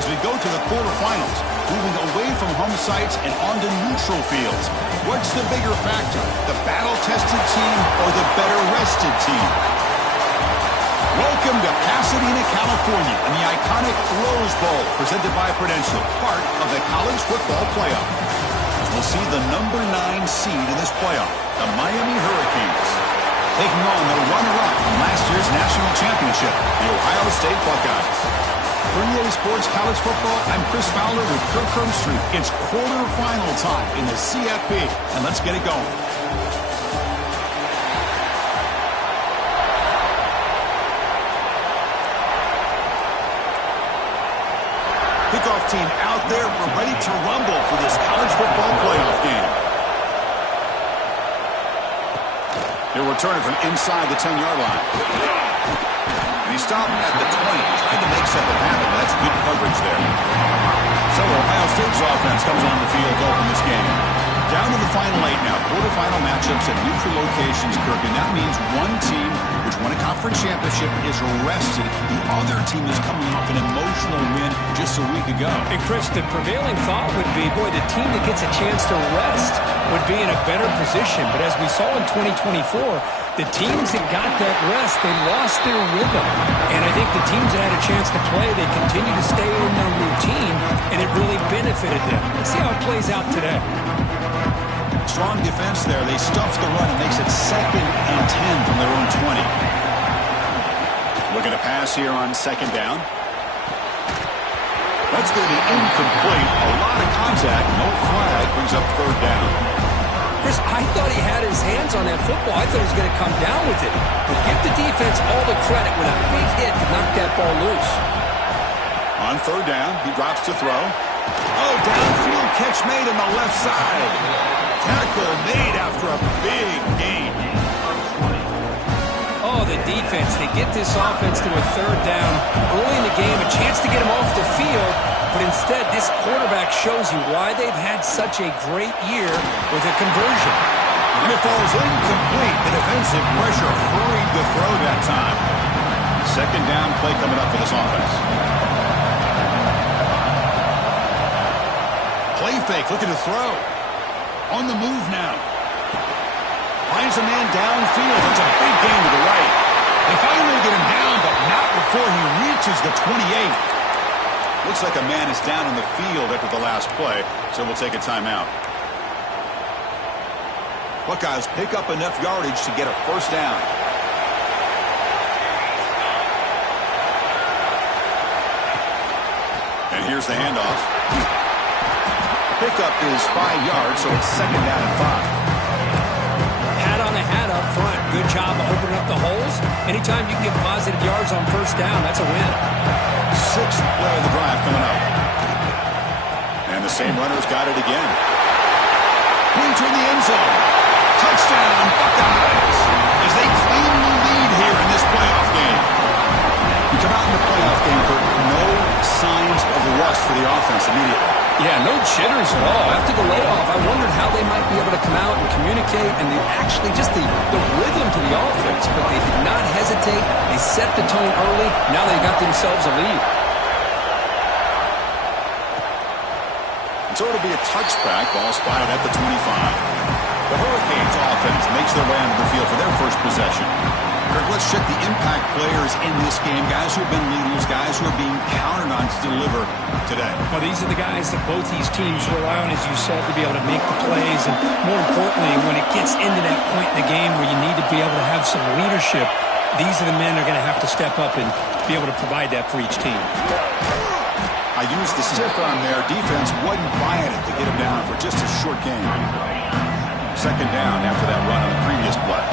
as we go to the quarterfinals, moving away from home sites and onto neutral fields. What's the bigger factor, the battle-tested team or the better-rested team? Welcome to Pasadena, California, and the iconic Rose Bowl, presented by Prudential, part of the college football playoff. As we'll see the number 9 seed in this playoff, the Miami Hurricanes, taking on the runner-up from last year's national championship, the Ohio State Buckeyes. For EA Sports College Football, I'm Chris Fowler with Kirk Herbstreit. It's quarterfinal time in the CFP, and let's get it going. Kickoff team out there. We're ready to rumble for this college football playoff game. He'll return it from inside the 10-yard line. And he stopped at the 20, trying to make something happen. That's good coverage there. So Ohio State's offense comes on the field to open this game. Down to the final 8 now. Quarterfinal matchups at neutral locations, Kirk. And that means one team which won a conference championship is rested. The other team is coming off an emotional win just a week ago. And Chris, the prevailing thought would be, boy, the team that gets a chance to rest would be in a better position. But as we saw in 2024, the teams that got that rest, they lost their rhythm. And I think the teams that had a chance to play, they continue to stay in their routine, and it really benefited them. Let's see how it plays out today. Strong defense there. They stuff the run. It makes it 2nd and 10 from their own 20. Looking to pass here on 2nd down. That's going to be incomplete. A lot of contact. No flag. Brings up 3rd down. Chris, I thought he had his hands on that football. I thought he was going to come down with it. But give the defense all the credit when a big hit knocked that ball loose. On 3rd down, he drops to throw. Oh, downfield catch made on the left side. Tackle made after a big gain. Oh, the defense. They get this offense to a 3rd down early in the game, a chance to get him off the field. But instead, this quarterback shows you why they've had such a great year with a conversion. And it falls incomplete. The defensive pressure hurried the throw that time. 2nd down play coming up for this offense. Play fake, looking to throw. On the move now. Finds a man downfield. It's a big gain to the right. They finally get him down, but not before he reaches the 28. Looks like a man is down on the field after the last play, so we'll take a timeout. Buckeyes pick up enough yardage to get a 1st down. And here's the handoff. Pickup is 5 yards, so it's 2nd down and 5. Hat on a hat up front. Good job of opening up the holes. Anytime you can get positive yards on 1st down, that's a win. 6th play of the drive coming up. And the same runner's got it again. Into the end zone. Touchdown, Buckeyes, as they claim the lead here in this playoff game. You come out in the playoff game for no signs of rust for the offense immediately. Yeah, no jitters at all. After the layoff, I wondered how they might be able to come out and communicate and actually just the rhythm to the offense. But they did not hesitate. They set the tone early. Now they got themselves a lead. So it'll be a touchback. Ball spotted at the 25. The Hurricanes offense makes their way onto the field for their first possession. Kirk, let's check the impact players in this game. Guys who have been leaders, guys who are being counted on to deliver today. Well, these are the guys that both these teams rely on, as you said, to be able to make the plays. And more importantly, when it gets into that point in the game where you need to be able to have some leadership, these are the men that are going to have to step up and be able to provide that for each team. I used the stiff on there. Defense wasn't buying it to get him down for just a short game. 2nd down after that run on the previous play.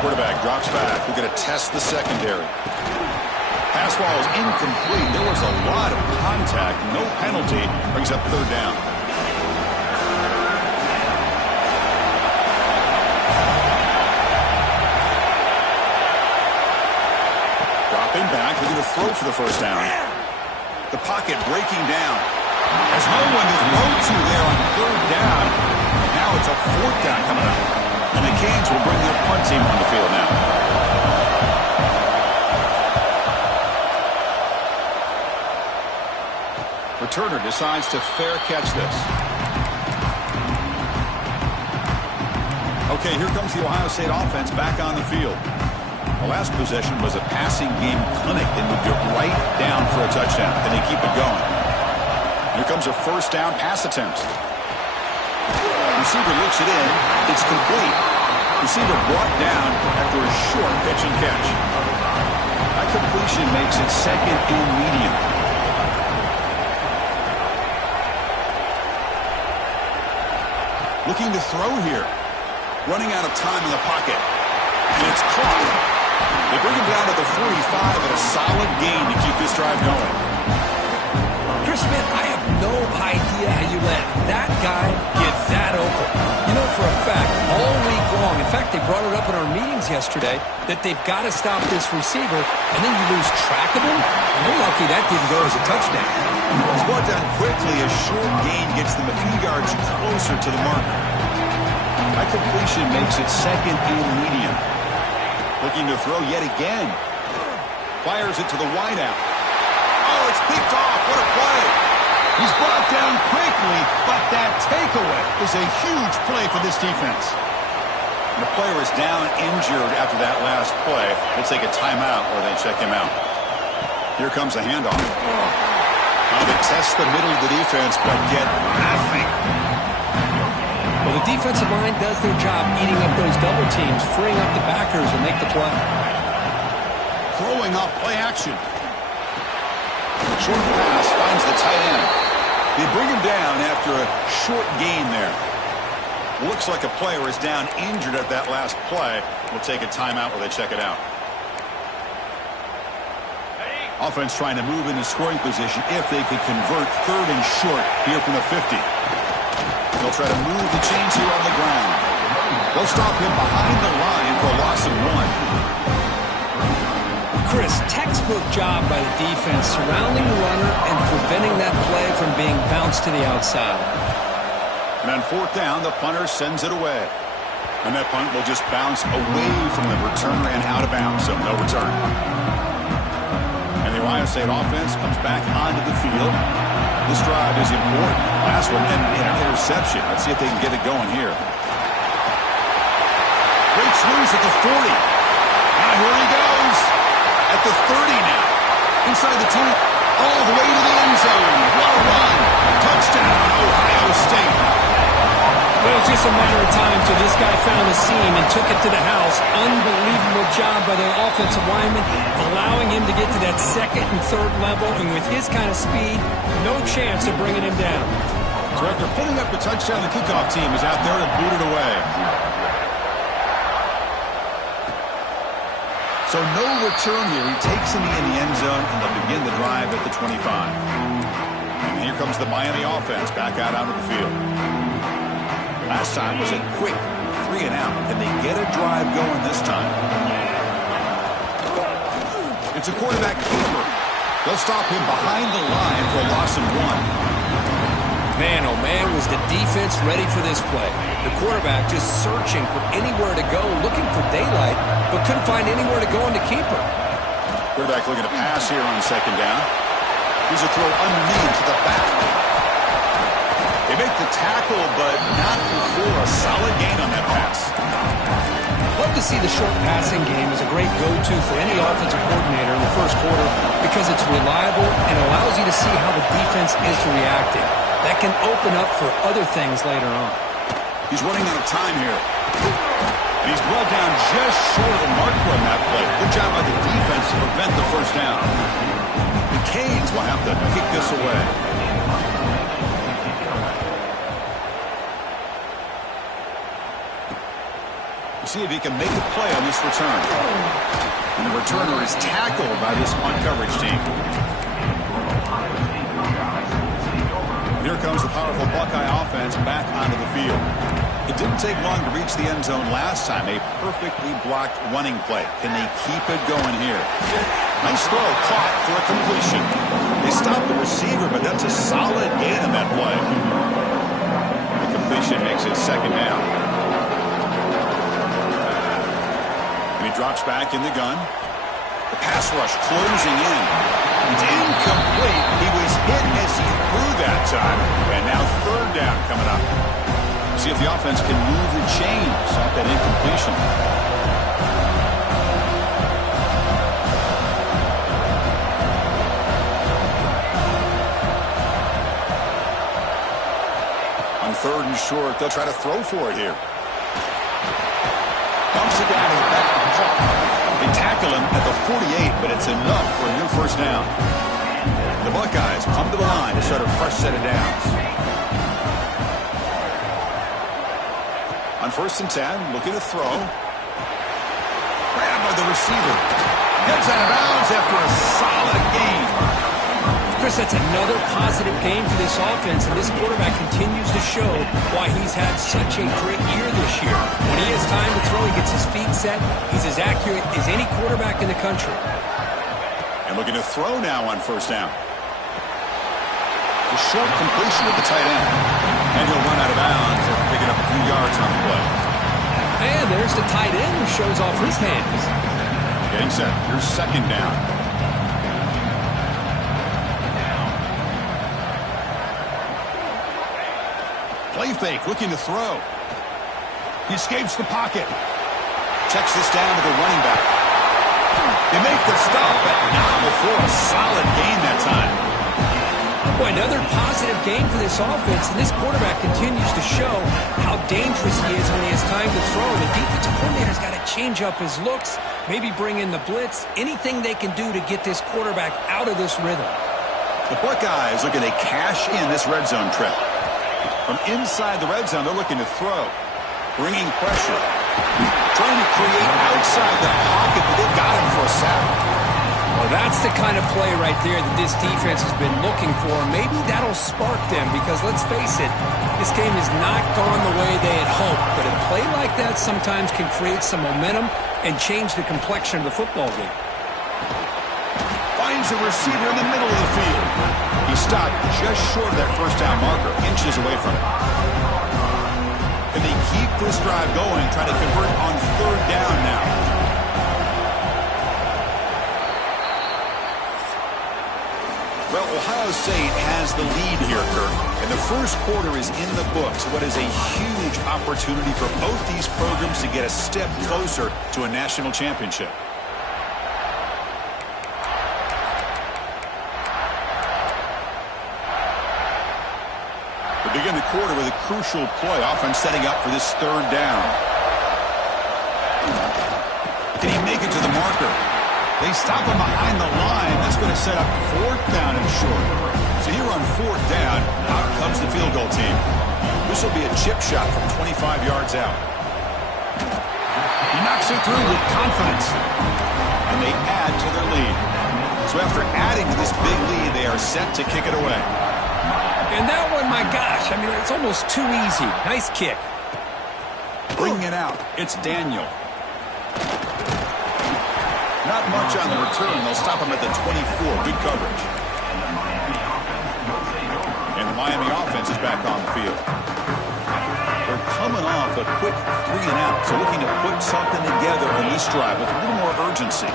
Quarterback drops back. We're going to test the secondary. Pass ball is incomplete. There was a lot of contact. No penalty. Brings up 3rd down. Dropping back. We're going to throw for the 1st down. The pocket breaking down. As no one is low to there on 3rd down. Now it's a 4th down coming up. And the Canes will bring their punt team on the field now. returner decides to fair catch this. Okay, here comes the Ohio State offense back on the field. The last possession was a passing game clinic. They moved it right down for a touchdown, and they keep it going. Here comes a first down pass attempt. Receiver looks it in. It's complete. Receiver brought down after a short pitch and catch. That completion makes it second and medium. Looking to throw here. Running out of time in the pocket. And it's caught. They bring him down to the 45 and a solid gain to keep this drive going. Chris Smith, I have no idea how you let that guy get that open. You know for a fact, all week long, in fact, they brought it up in our meetings yesterday, that they've got to stop this receiver, and then you lose track of him. And they're lucky that didn't go as a touchdown. It's brought down quickly. A short gain gets them a few yards closer to the marker. That completion makes it second and medium. Looking to throw yet again. Fires it to the wideout. Oh, it's picked off. What a play. He's brought down quickly, but that takeaway is a huge play for this defense. The player is down injured after that last play. They'll take a timeout or they check him out. Here comes the handoff. They test the middle of the defense, but get nothing. Well, the defensive line does their job eating up those double teams, freeing up the backers to make the play. Throwing up play action. Short pass finds the tight end. They bring him down after a short gain there. Looks like a player is down injured at that last play. We'll take a timeout while they check it out. Offense trying to move into scoring position if they could convert third and short here from the 50. They'll try to move the chains here on the ground. They'll stop him behind the line for a loss of 1. Chris, textbook job by the defense surrounding the runner and preventing that play from being bounced to the outside. And on fourth down, the punter sends it away. And that punt will just bounce away from the returner and out of bounds, so no return. And the Ohio State offense comes back onto the field. This drive is important. Last one ended in an interception. Let's see if they can get it going here. Breaks loose at the 40. Now here he goes. At the 30 now. Inside the 10. All the way to the end zone. What a run. Touchdown, Ohio State. Well, it was just a matter of time till this guy found a seam and took it to the house. Unbelievable job by the offensive lineman, allowing him to get to that second and third level, and with his kind of speed, no chance of bringing him down. So after putting up the touchdown, the kickoff team is out there to boot it away. So no return here. He takes him in the end zone, and they'll begin the drive at the 25. And here comes the Miami offense back out onto the field. Last time was a quick 3 and out. Can they get a drive going this time? It's a quarterback keeper. They'll stop him behind the line for a loss of 1. Man, oh man, was the defense ready for this play. The quarterback just searching for anywhere to go, looking for daylight, but couldn't find anywhere to go in the keeper. Quarterback looking to pass here on second down. Here's a throw underneath to the back. They make the tackle, but not before a solid gain on that pass. Love to see the short passing game as a great go-to for any offensive coordinator in the first quarter because it's reliable and allows you to see how the defense is reacting. That can open up for other things later on. He's running out of time here. And he's brought down just short of the marker on that play. Good job by the defense to prevent the first down. The Canes will have to kick this away. See if he can make a play on this return. And the returner is tackled by this punt coverage team. Here comes the powerful Buckeye offense back onto the field. It didn't take long to reach the end zone last time. A perfectly blocked running play. Can they keep it going here? Nice throw caught for a completion. They stopped the receiver, but that's a solid gain in that play. The completion makes it second down. He drops back in the gun. The pass rush closing in. It's incomplete. He was hit as he through that time. And now third down coming up. See if the offense can move the chains off that incompletion. On third and short, they'll try to throw for it here. Dumps it down to the back. They tackle him at the 48, but it's enough for a new first down. The Buckeyes come to the line to start a fresh set of downs. On first and 10, looking to throw. Grabbed by the receiver. Gets out of bounds after a solid gain. Chris, that's another positive game for this offense, and this quarterback continues to show why he's had such a great year this year. When he has time to throw, he gets his feet set. He's as accurate as any quarterback in the country. And looking to throw now on first down. A short completion of the tight end. And he'll run out of bounds after picking up a few yards on the play. And there's the tight end who shows off his hands. Getting set. Here's second down. Play fake, looking to throw. He escapes the pocket. Checks this down to the running back. They make the stop, but not before a solid gain that time. Boy, another positive game for this offense, and this quarterback continues to show how dangerous he is when he has time to throw. The defensive coordinator's got to change up his looks, maybe bring in the blitz, anything they can do to get this quarterback out of this rhythm. The Buckeyes looking to cash in this red zone trip. From inside the red zone, they're looking to throw. Bringing pressure. Trying to create outside the pocket, but they've got him for a sack. Well, that's the kind of play right there that this defense has been looking for. Maybe that'll spark them because, let's face it, this game has not gone the way they had hoped. But a play like that sometimes can create some momentum and change the complexion of the football game. Finds a receiver in the middle of the field. He stopped just short of that first down marker, inches away from it. And they keep this drive going, trying to convert on third down now. Well, Ohio State has the lead here, Kirk. And the first quarter is in the books. What is a huge opportunity for both these programs to get a step closer to a national championship. Begin the quarter with a crucial play. Offense setting up for this third down. Can he make it to the marker? They stop him behind the line. That's going to set up fourth down and short. So here on fourth down, out comes the field goal team. This will be a chip shot from 25 yards out. He knocks it through with confidence. And they add to their lead. So after adding to this big lead, they are set to kick it away. And that one, my gosh, I mean, it's almost too easy. Nice kick. Bringing it out, it's Daniel. Not much on the return. They'll stop him at the 24. Good coverage. And the Miami offense is back on the field. They're coming off a quick 3 and out, so looking to put something together on this drive with a little more urgency.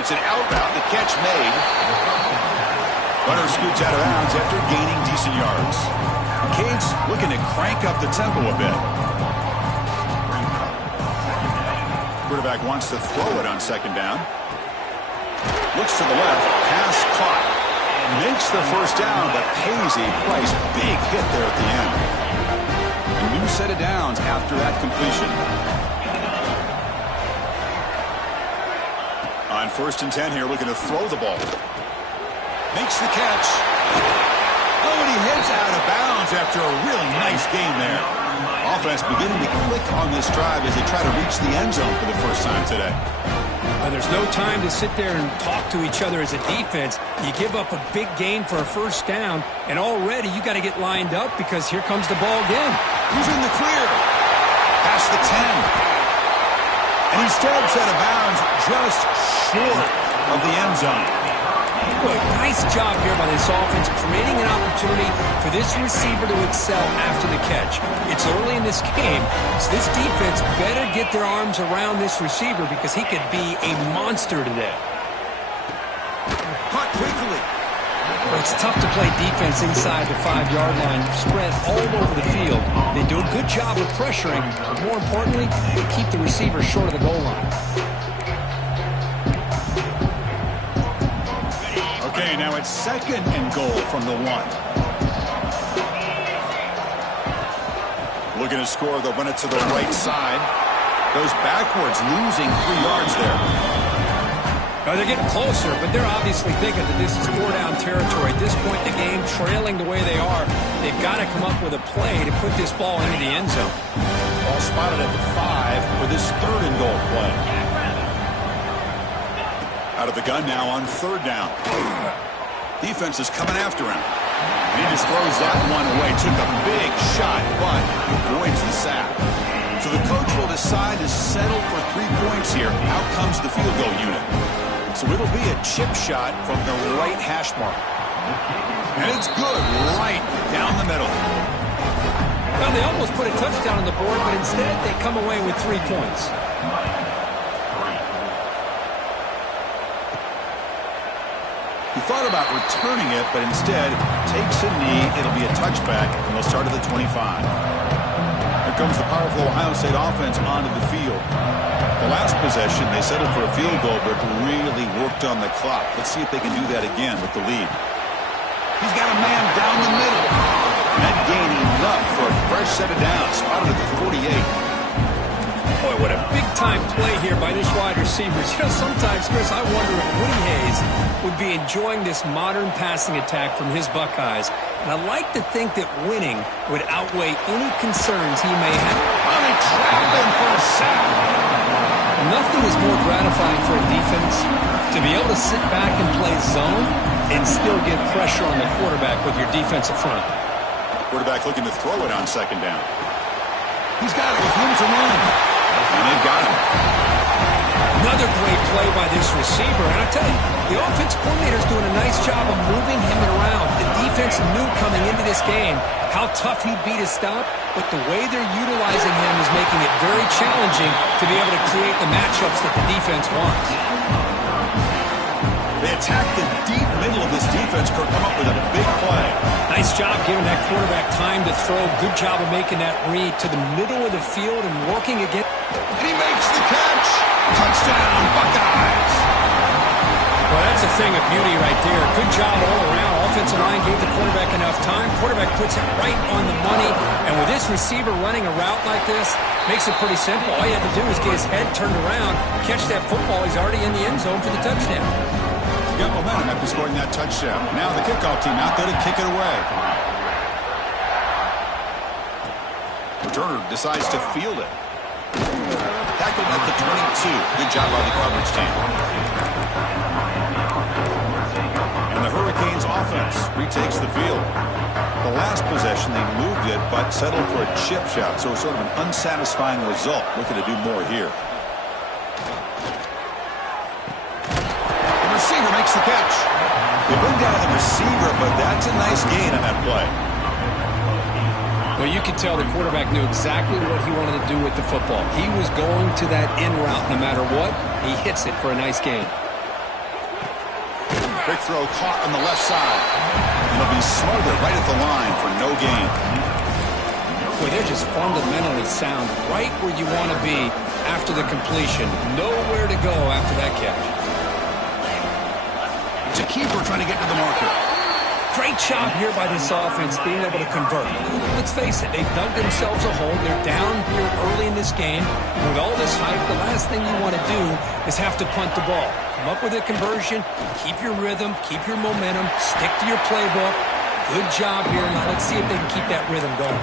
It's an out route, the catch made. Runner scoots out of bounds after gaining decent yards. Cade's looking to crank up the tempo a bit. Quarterback wants to throw it on second down. Looks to the left. Pass caught. Makes the first down, but pays a price. Big hit there at the end. A new set of downs after that completion. On first and 10 here, looking to throw the ball. Makes the catch. Oh, and he heads out of bounds after a really nice game there. Offense beginning to click on this drive as they try to reach the end zone for the first time today. There's no time to sit there and talk to each other as a defense. You give up a big gain for a first down, and already you got to get lined up because here comes the ball again. Who's in the clear? Past the 10. And he steps out of bounds just short of the end zone. Boy, nice job here by this offense, creating an opportunity for this receiver to excel after the catch. It's early in this game, so this defense better get their arms around this receiver because he could be a monster today. Caught quickly. But it's tough to play defense inside the 5-yard line, spread all over the field. They do a good job of pressuring, but more importantly, they keep the receiver short of the goal line. Okay, now it's 2nd and goal from the 1. Looking to score, they'll run it to the right side. Goes backwards, losing 3 yards there. Now they're getting closer, but they're obviously thinking that this is 4-down territory. At this point in the game, trailing the way they are, they've got to come up with a play to put this ball into the end zone. Ball spotted at the 5 for this 3rd and goal play. Out of the gun now on 3rd down. Defense is coming after him. He just throws that one away. Took a big shot, but avoids the sack. So the coach will decide to settle for 3 points here. Out comes the field goal unit. So it'll be a chip shot from the right hash mark. And it's good right down the middle. Well, they almost put a touchdown on the board, but instead they come away with 3 points. He thought about returning it, but instead takes a knee. It'll be a touchback, and they'll start at the 25. Here comes the powerful Ohio State offense onto the field. The last possession, they settled for a field goal, but really worked on the clock. Let's see if they can do that again with the lead. He's got a man down the middle. Net gain enough for a fresh set of downs. Spotted at the 48. Boy, what a big-time play here by this wide receivers. You know, sometimes, Chris, I wonder if Woody Hayes would be enjoying this modern passing attack from his Buckeyes. And I like to think that winning would outweigh any concerns he may have. Oh, they trapped him for a sack. Nothing is more gratifying for a defense to be able to sit back and play zone and still get pressure on the quarterback with your defensive front. Quarterback looking to throw it on 2nd down. He's got it with room to run. And they've got him. Another great play by this receiver. And I tell you, the offense coordinator's doing a nice job of moving him around. The defense knew coming into this game how tough he'd be to stop, but the way they're utilizing him is making it very challenging to be able to create the matchups that the defense wants. They attack the deep middle of this defense. Kirk come up with a big play. Nice job giving that quarterback time to throw. Good job of making that read to the middle of the field and working again. And he makes the catch. Touchdown, Buckeyes. Well, that's a thing of beauty right there. Good job all around. Offensive line gave the quarterback enough time. Quarterback puts it right on the money. And with this receiver running a route like this, makes it pretty simple. All you have to do is get his head turned around, catch that football. He's already in the end zone for the touchdown. Got momentum after scoring that touchdown. Now the kickoff team out there to kick it away. Returner decides to field it. Tackled at the 22. Good job by the coverage team. And the Hurricanes offense retakes the field. The last possession, they moved it, but settled for a chip shot. So sort of an unsatisfying result. Looking to do more here. Makes the catch. They bring down the receiver, but that's a nice gain on that play. Well, you could tell the quarterback knew exactly what he wanted to do with the football. He was going to that in route no matter what. He hits it for a nice gain. Big throw caught on the left side. It'll be smothered right at the line for no gain. Boy, they're just fundamentally sound right where you want to be after the completion. Nowhere to go after that catch. It's a keeper trying to get to the marker. Great job here by this offense being able to convert. Let's face it, they've dug themselves a hole. They're down here early in this game. With all this hype, the last thing you want to do is have to punt the ball. Come up with a conversion, keep your rhythm, keep your momentum, stick to your playbook. Good job here. Now let's see if they can keep that rhythm going.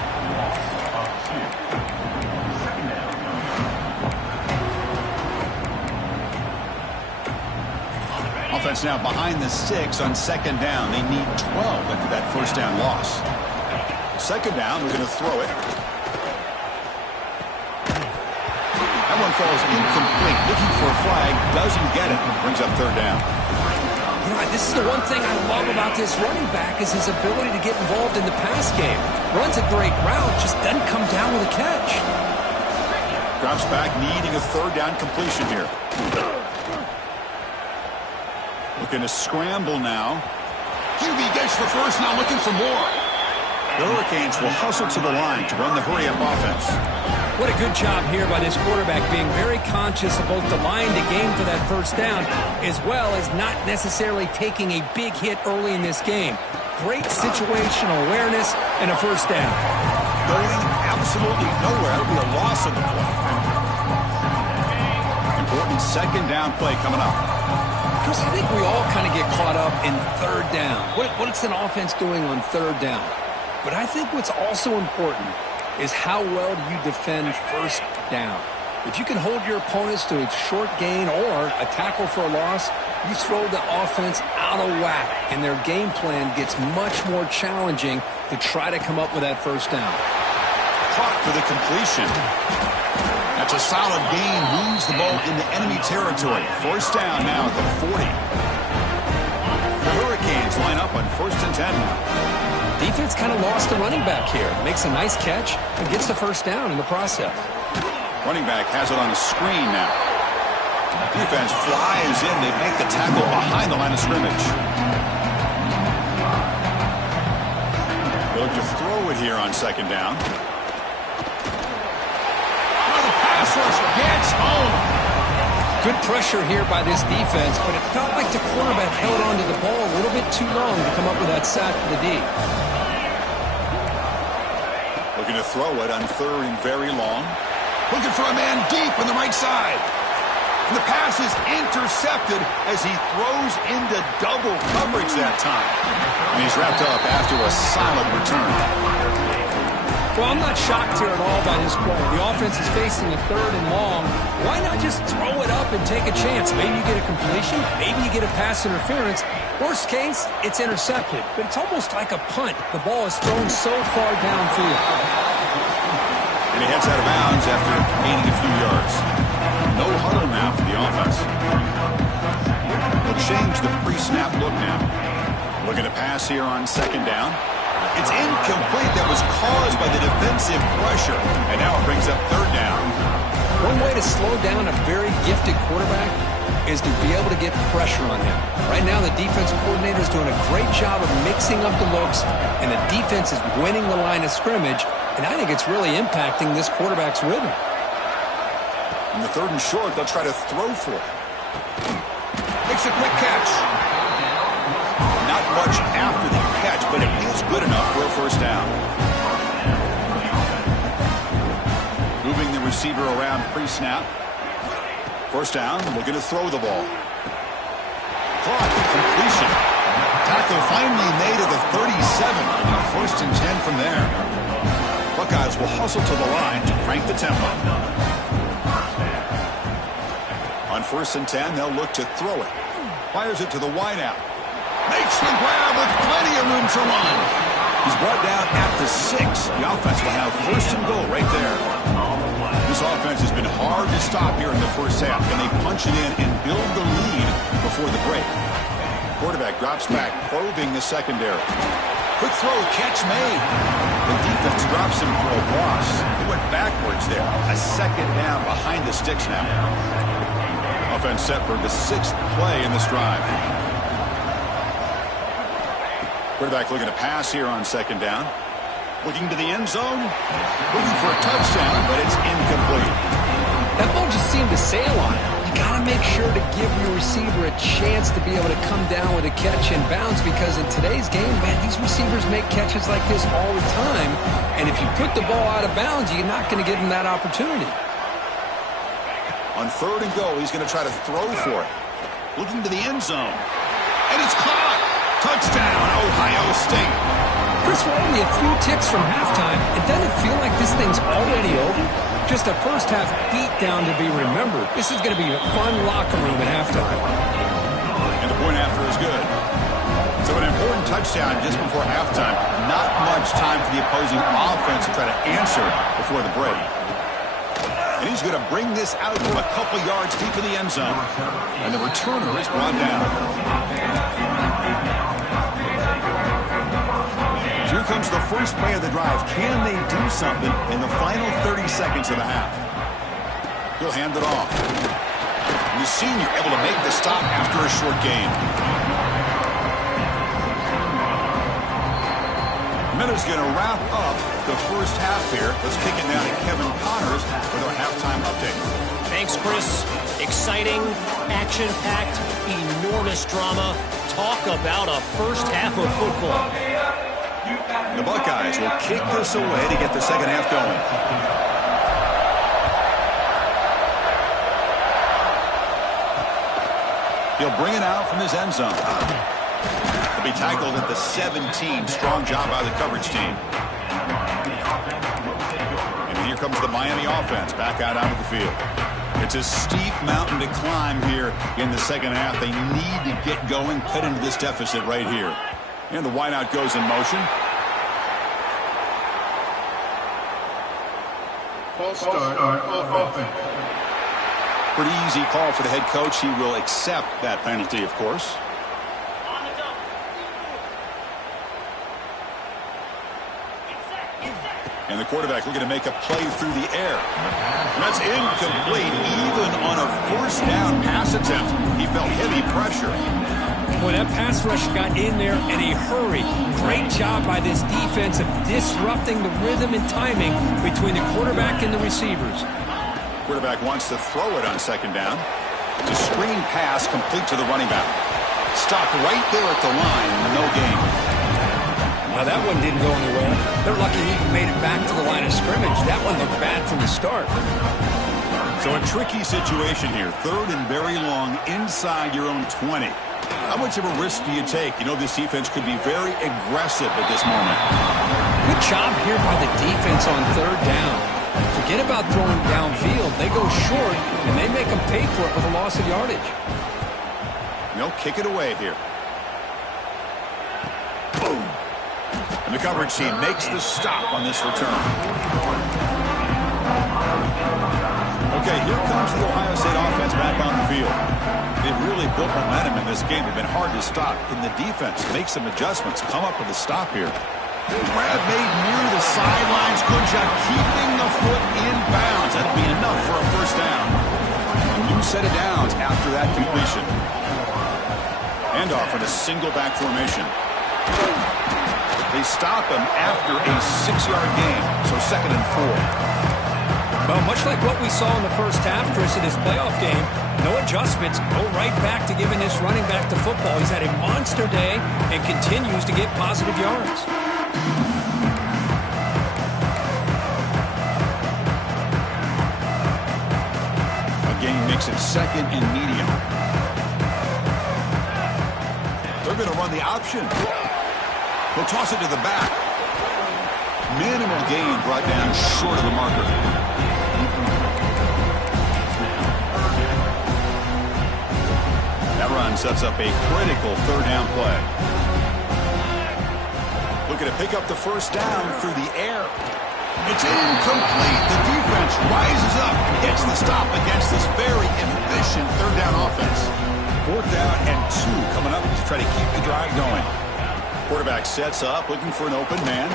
Offense now behind the 6 on 2nd down. They need 12 after that first down loss. 2nd down, we're going to throw it. That one falls incomplete. Looking for a flag, doesn't get it. Brings up 3rd down. You know, this is the one thing I love about this running back is his ability to get involved in the pass game. Runs a great route, just doesn't come down with a catch. Drops back, needing a 3rd down completion here. Looking to scramble now. QB gets the first, now looking for more. The Hurricanes will hustle to the line to run the hurry-up offense. What a good job here by this quarterback, being very conscious of both the line to gain for that first down, as well as not necessarily taking a big hit early in this game. Great situational awareness and a first down. Going absolutely nowhere. That'll be a loss of the play. Important second down play coming up. Chris, I think we all kind of get caught up in third down. What's an offense doing on third down? But I think what's also important is how well you defend first down. If you can hold your opponents to a short gain or a tackle for a loss, you throw the offense out of whack, and their game plan gets much more challenging to try to come up with that first down. Caught for the completion. That's a solid gain. Moves the ball into enemy territory. First down now at the 40. The Hurricanes line up on 1st and 10 now. Defense kind of lost the running back here. Makes a nice catch and gets the first down in the process. Running back has it on the screen now. Defense flies in. They make the tackle behind the line of scrimmage. They look to throw it here on second down. Oh, the pass rush gets home. Good pressure here by this defense, but it felt like the quarterback held on to the ball a little bit too long to come up with that sack for the D. Looking to throw it on third and very long. Looking for a man deep on the right side. And the pass is intercepted as he throws into double coverage that time. And he's wrapped up after a solid return. Well, I'm not shocked here at all by this play. The offense is facing a third and long. Why not just throw it up and take a chance? Maybe you get a completion. Maybe you get a pass interference. Worst case, it's intercepted. But it's almost like a punt. The ball is thrown so far downfield. And he heads out of bounds after gaining a few yards. No huddle now for the offense. They'll change the pre-snap look now. Looking to pass here on second down. It's incomplete. That was caused by the defensive pressure. And now it brings up third down. One way to slow down a very gifted quarterback is to be able to get pressure on him. Right now, the defensive coordinator is doing a great job of mixing up the looks, and the defense is winning the line of scrimmage, and I think it's really impacting this quarterback's rhythm. In the third and short, they'll try to throw for it. Makes a quick catch. Not much after the catch, but it is good enough for a first down. Moving the receiver around pre-snap. First down, looking to throw the ball. Caught, completion. Tackle finally made at the 37. And 1st and 10 from there. Buckeyes will hustle to the line to crank the tempo. On 1st and 10, they'll look to throw it. Fires it to the wideout. Makes the grab with plenty of room to run. He's brought down at the 6. The offense will have 1st and goal right there. This offense has been hard to stop here in the first half. Can they punch it in and build the lead before the break? Quarterback drops back, probing the secondary. Quick throw, catch made. The defense drops him for a loss. He went backwards there. A second down behind the sticks now. Offense set for the 6th play in this drive. Quarterback looking to pass here on second down. Looking to the end zone. Looking for a touchdown, but it's incomplete. That ball just seemed to sail on it. You got to make sure to give your receiver a chance to be able to come down with a catch and bounce, because in today's game, man, these receivers make catches like this all the time. And if you put the ball out of bounds, you're not going to give them that opportunity. On 3rd and goal, he's going to try to throw for it. Looking to the end zone. And it's caught. Touchdown, Ohio State. Chris, we're only a few ticks from halftime. It doesn't feel like this thing's already over. Just a first-half beatdown to be remembered. This is going to be a fun locker room at halftime. And the point after is good. So an important touchdown just before halftime. Not much time for the opposing offense to try to answer before the break. And he's going to bring this out from a couple yards deep in the end zone. And the returner is brought down. Here comes the first play of the drive. Can they do something in the final 30 seconds of the half? He'll hand it off. And the senior able to make the stop after a short gain. Miller's going to wrap up the first half here. Let's kick it down to Kevin Connors with our halftime update. Thanks, Chris. Exciting, action-packed, enormous drama. Talk about a first half of football. The Buckeyes will kick this away to get the second half going. He'll bring it out from his end zone. He'll be tackled at the 17. Strong job by the coverage team. And here comes the Miami offense back out onto the field. It's a steep mountain to climb here in the second half. They need to get going, cut into this deficit right here. And the wideout goes in motion. False start offense. Pretty easy call for the head coach. He will accept that penalty, of course. And the quarterback looking to make a play through the air. And that's incomplete. Even on a first down pass attempt, he felt heavy pressure. When that pass rush got in there in a hurry, great job by this defense of disrupting the rhythm and timing between the quarterback and the receivers. Quarterback wants to throw it on second down. It's a screen pass complete to the running back. Stopped right there at the line. No gain. Now that one didn't go anywhere. They're lucky he even made it back to the line of scrimmage. That one looked bad from the start. So a tricky situation here. Third and very long inside your own 20. How much of a risk do you take? You know this defense could be very aggressive at this moment. Good job here by the defense on third down. Forget about throwing downfield. They go short, and they make them pay for it with a loss of yardage. They'll kick it away here. Boom. And the coverage team makes the stop on this return. Okay, here comes the Ohio State offense back on the field. They've really built momentum in this game. They've been hard to stop. Can the defense make some adjustments, come up with a stop here? Grab made near the sidelines. Good job keeping the foot in bounds. That'll be enough for a first down. A new set of downs after that completion. Handoff in a single back formation. They stop him after a 6-yard gain, so 2nd and 4. Well, much like what we saw in the first half, Chris, in this playoff game, no adjustments, go right back to giving this running back to football. He's had a monster day and continues to get positive yards. Again, makes it 2nd and medium. They're going to run the option. He'll toss it to the back. Minimal gain brought down short of the marker. That run sets up a critical third down play. Looking to pick up the first down through the air. It's incomplete. The defense rises up and gets the stop against this very efficient third down offense. 4th down and 2 coming up to try to keep the drive going. Quarterback sets up, looking for an open man.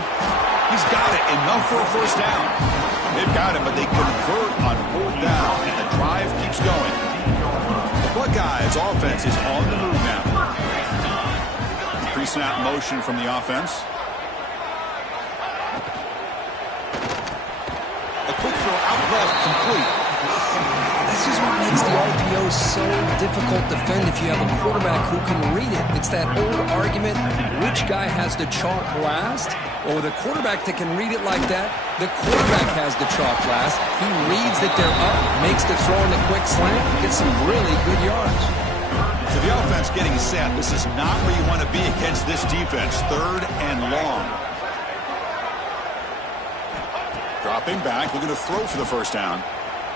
He's got it. Enough for a first down. They've got it, but they convert on 4th down, and the drive keeps going. The Buckeyes offense is on the move now. Pre-snap motion from the offense. A quick throw out left, complete. This is what makes the RPO so difficult to defend if you have a quarterback who can read it. It's that old argument, which guy has the chalk last? Or with a quarterback that can read it like that, the quarterback has the chalk last. He reads that they're up, makes the throw in the quick slant, gets some really good yards. So the offense getting set. This is not where you want to be against this defense. 3rd and long. Dropping back, looking to throw for the first down.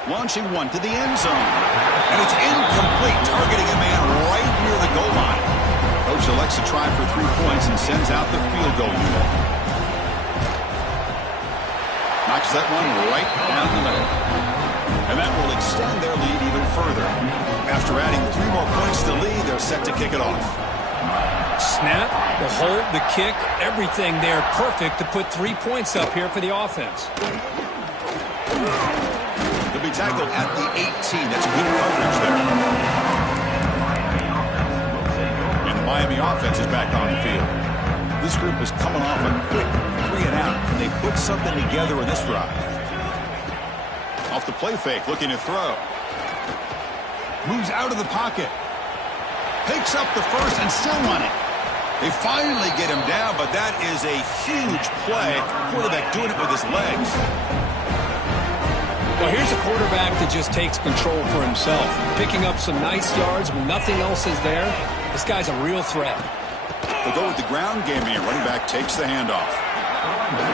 Launching one to the end zone. And it's incomplete, targeting a man right near the goal line. Coach elects to try for 3 points and sends out the field goal unit. Knocks that one right down the middle. And that will extend their lead even further. After adding 3 more points to the lead, they're set to kick it off. Snap, the hold, the kick, everything there perfect to put 3 points up here for the offense. He'll be tackled at the 18. That's good coverage there. And the Miami offense is back on the field. This group is coming off a quick 3-and-out, and they put something together in this drive. Off the play fake, looking to throw. Moves out of the pocket. Picks up the first and still on it. They finally get him down, but that is a huge play. Quarterback doing it with his legs. Well, here's a quarterback that just takes control for himself. Picking up some nice yards when nothing else is there. This guy's a real threat. They'll go with the ground game here. Running back takes the handoff.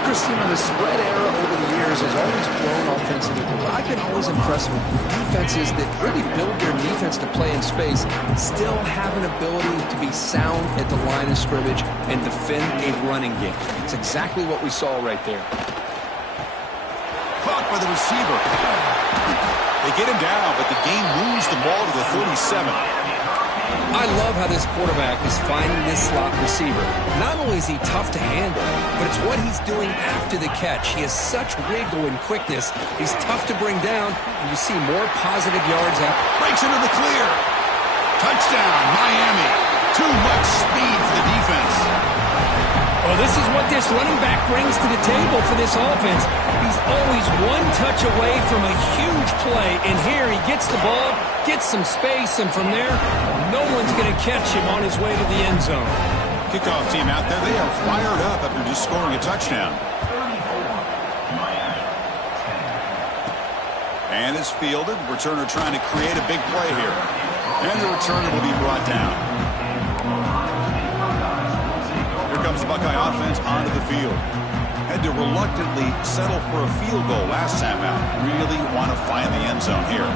Christine, the spread era over the years has always blown offensively, but I've been always impressed with defenses that really build their defense to play in space, still have an ability to be sound at the line of scrimmage and defend a running game. It's exactly what we saw right there. Caught by the receiver. They get him down, but the game moves the ball to the 37. I love how this quarterback is finding this slot receiver. Not only is he tough to handle, but it's what he's doing after the catch. He has such wiggle and quickness. He's tough to bring down, and you see more positive yards out. Breaks into the clear. Touchdown, Miami. Too much speed for the defense. Well, this is what this running back brings to the table for this offense. He's always one touch away from a huge play, and here he gets the ball, gets some space, and from there, no one's going to catch him on his way to the end zone. Kickoff team out there. They are fired up after just scoring a touchdown. And it's fielded. Returner trying to create a big play here. And the returner will be brought down. Here comes the Buckeye offense onto the field. Had to reluctantly settle for a field goal last time out. Really want to find the end zone here.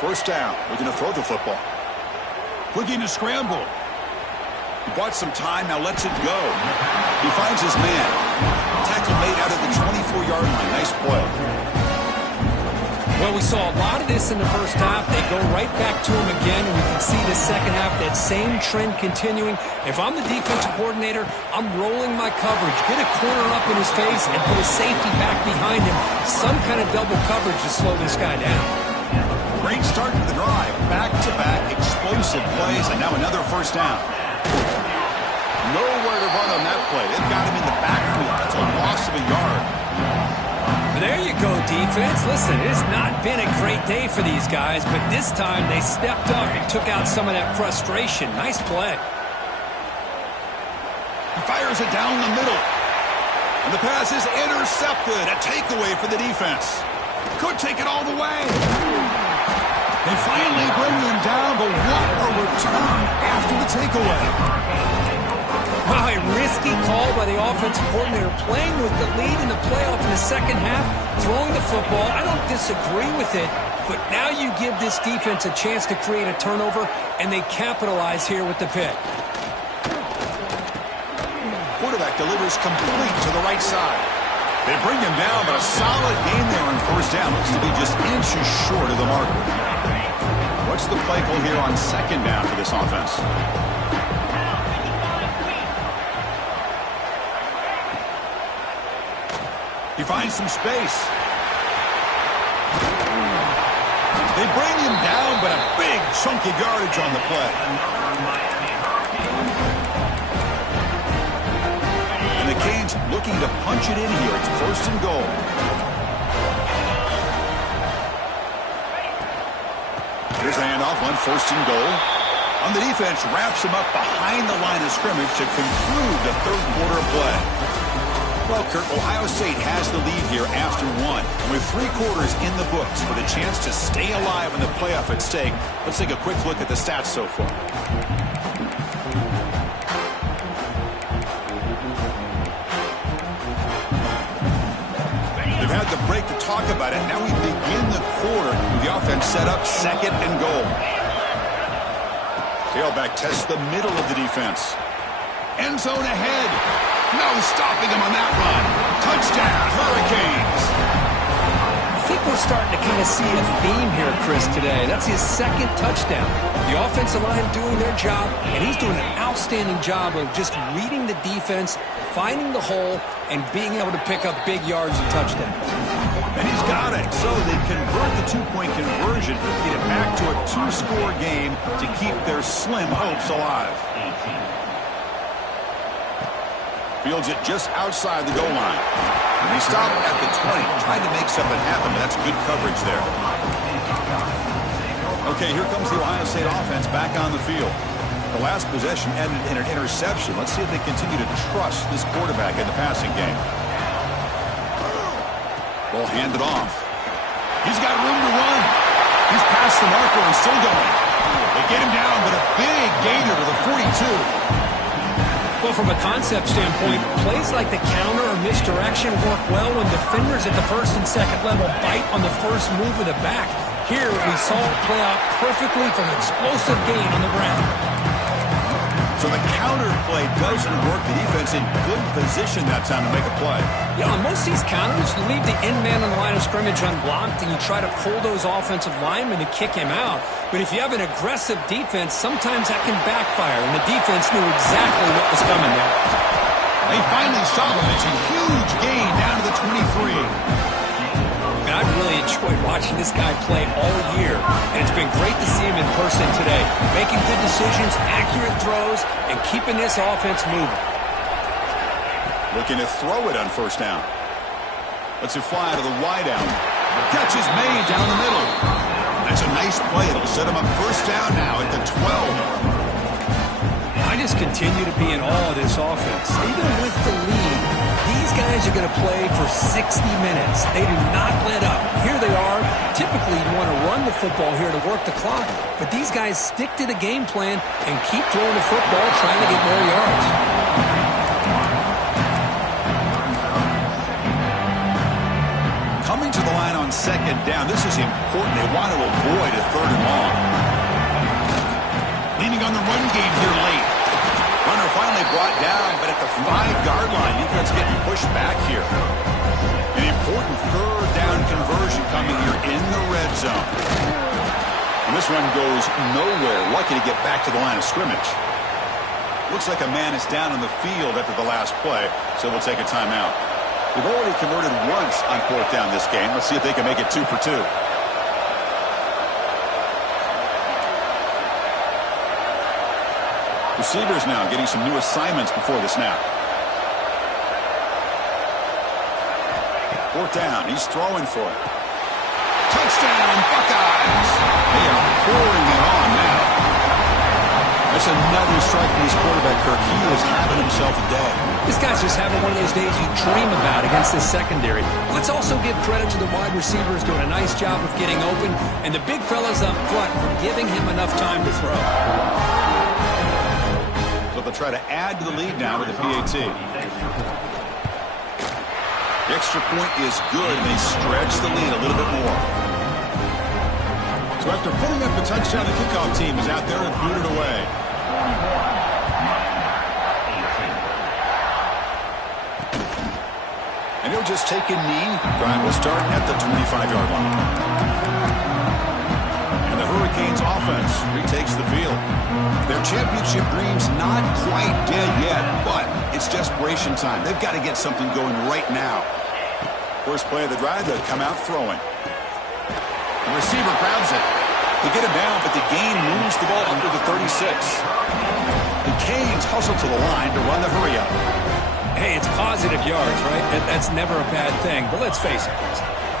First down. We're going to throw the football. Looking to scramble. He bought some time, now lets it go. He finds his man. Tackle made out of the 24-yard line. Nice play. Well, we saw a lot of this in the first half. They go right back to him again, and we can see the second half, that same trend continuing. If I'm the defensive coordinator, I'm rolling my coverage. Get a corner up in his face and put a safety back behind him. Some kind of double coverage to slow this guy down. Great start to the drive. Back-to-back explosive plays, and now another first down. Nowhere to run on that play. They've got him in the backfield. That's a loss of a yard. There you go, defense. Listen, it has not been a great day for these guys, but this time they stepped up and took out some of that frustration. Nice play. He fires it down the middle. And the pass is intercepted. A takeaway for the defense. Could take it all the way. They finally bring him down, but what a return after the takeaway. A risky call by the offensive coordinator, playing with the lead in the playoff in the second half, throwing the football. I don't disagree with it, but now you give this defense a chance to create a turnover, and they capitalize here with the pick. Quarterback delivers complete to the right side. They bring him down, but a solid game there on first down. Looks to be just inches short of the marker. What's the play call here on second down for this offense? He finds some space. They bring him down, but a big chunk of yardage on the play. And the Canes looking to punch it in here. It's first and goal. Here's the handoff on first and goal. On the defense, wraps him up behind the line of scrimmage to conclude the third quarter of play. Well, Kurt, Ohio State has the lead here after one. And with 3 quarters in the books with a chance to stay alive in the playoff at stake, let's take a quick look at the stats so far. They've had the break to talk about it. Now we begin the quarter with the offense set up second and goal. Tailback tests the middle of the defense. End zone ahead. No stopping him on that run. Touchdown, Hurricanes. I think we're starting to kind of see a theme here, Chris, today. That's his second touchdown. The offensive line doing their job, and he's doing an outstanding job of just reading the defense, finding the hole, and being able to pick up big yards and touchdowns. And he's got it. So they convert the two-point conversion, get it back to a two-score game to keep their slim hopes alive. Fields it just outside the goal line. And he stopped at the 20, trying to make something happen, but that's good coverage there. Okay, here comes the Ohio State offense back on the field. The last possession ended in an interception. Let's see if they continue to trust this quarterback in the passing game. Ball handed off. He's got room to run. He's past the marker and still going. They get him down, but a big gainer to the 42. Well, from a concept standpoint, plays like the counter or misdirection work well when defenders at the first and second level bite on the first move of the back. Here, we saw it play out perfectly for an explosive gain on the ground. So the counter play doesn't work. The defense in good position that time to make a play. Yeah, on most of these counters, you leave the end man on the line of scrimmage unblocked, and you try to pull those offensive linemen to kick him out. But if you have an aggressive defense, sometimes that can backfire, and the defense knew exactly what was coming there. They finally saw him. It's a huge gain down to the 23. And I've really enjoyed watching this guy play all year, and it's been great to see him in person today, making good decisions, accurate throws, and keeping this offense moving. Looking to throw it on first down. Lets it fly to the wideout. Catch is made down the middle. That's a nice play. It'll set him up first down now at the 12. I just continue to be in awe of this offense. Even with the lead, these guys are going to play for 60 minutes. They do not let up. Here they are. Typically, you want to run the football here to work the clock, but these guys stick to the game plan and keep throwing the football, trying to get more yards. Coming to the line on second down. This is important. They want to avoid a third and long. Leaning on the run game here late. Runner finally brought down, but at the 5-yard line, defense getting pushed back here. An important third down conversion coming here in the red zone. And this run goes nowhere. Lucky to get back to the line of scrimmage. Looks like a man is down on the field after the last play, so we'll take a timeout. We've already converted once on fourth down this game. Let's see if they can make it 2 for 2. Receivers now getting some new assignments before the snap. Fourth down. He's throwing for it. Touchdown, Buckeyes. They are pouring it on now. That's another strike from his quarterback, Kirk. He is having himself a day. This guy's just having one of those days you dream about against this secondary. Let's also give credit to the wide receivers doing a nice job of getting open, and the big fellas up front for giving him enough time to throw. So they'll try to add to the lead now with the PAT. The extra point is good, and they stretch the lead a little bit more. So after putting up the touchdown, the kickoff team is out there and boot it away. And he'll just take a knee. Drive will start at the 25-yard line. And the Hurricanes offense retakes the field. Their championship dreams not quite dead yet, but it's desperation time. They've got to get something going right now. First play of the drive, they'll come out throwing. The receiver grabs it. They get him down, but the gain moves the ball under the 36. The Canes hustle to the line to run the hurry up. Hey, it's positive yards, right? That's never a bad thing. But let's face it,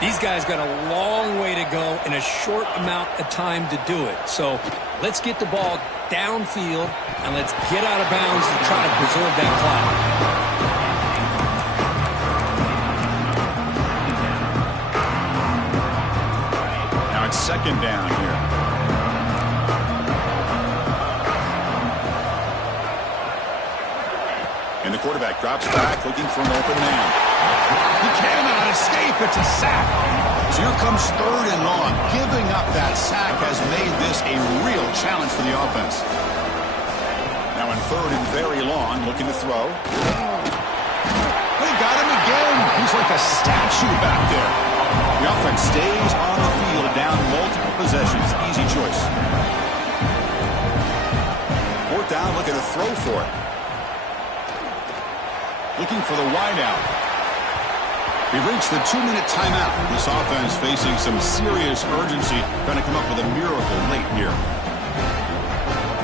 these guys got a long way to go in a short amount of time to do it. So let's get the ball downfield, and let's get out of bounds to try to preserve that clock. Now it's second down here. And the quarterback drops back, looking for an open man. He cannot escape. It's a sack. So here comes third and long. Giving up that sack has made this a real challenge for the offense. Now in third and very long, looking to throw. They got him again. He's like a statue back there. The offense stays on the field, down multiple possessions. Easy choice. Fourth down, looking to throw for it. Looking for the wideout. We've reached the 2-minute timeout. This offense facing some serious urgency, trying to come up with a miracle late here.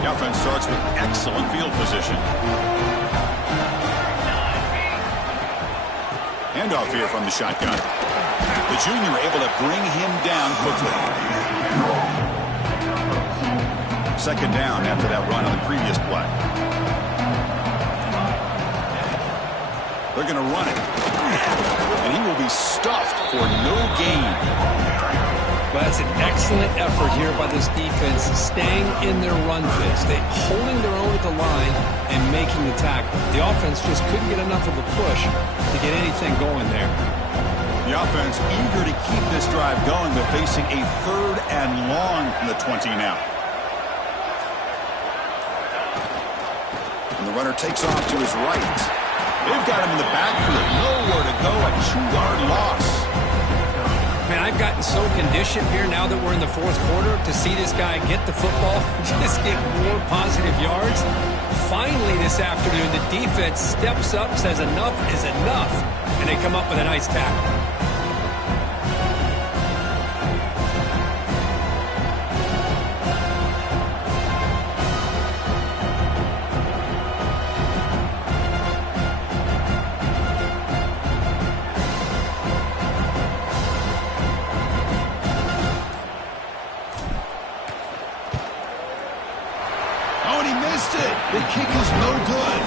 The offense starts with excellent field position. Handoff here from the shotgun. The junior able to bring him down quickly. Second down after that run on the previous play. They're going to run it. And he will be stuffed for no gain. Well, that's an excellent effort here by this defense, staying in their run fist. They holding their own at the line and making the tackle. The offense just couldn't get enough of a push to get anything going there. The offense eager to keep this drive going, but facing a 3rd and long from the 20 now. And the runner takes off to his right. They've got him in the backfield. Nowhere to go. A 2-yard loss. Man, I've gotten so conditioned here now that we're in the 4th quarter to see this guy get the football, just get more positive yards. Finally this afternoon, the defense steps up, says enough is enough, and they come up with a nice tackle. The kick is no good.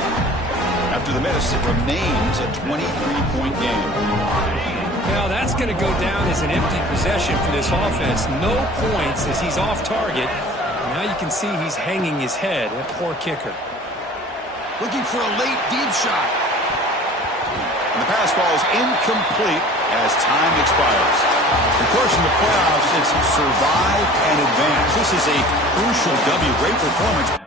After the miss, it remains a 23-point game. Well, that's going to go down as an empty possession for this offense. No points as he's off target. Now you can see he's hanging his head. A poor kicker. Looking for a late deep shot. And the pass falls incomplete as time expires. Of course, in the playoffs, it's survive and advance. This is a crucial W. Great performance.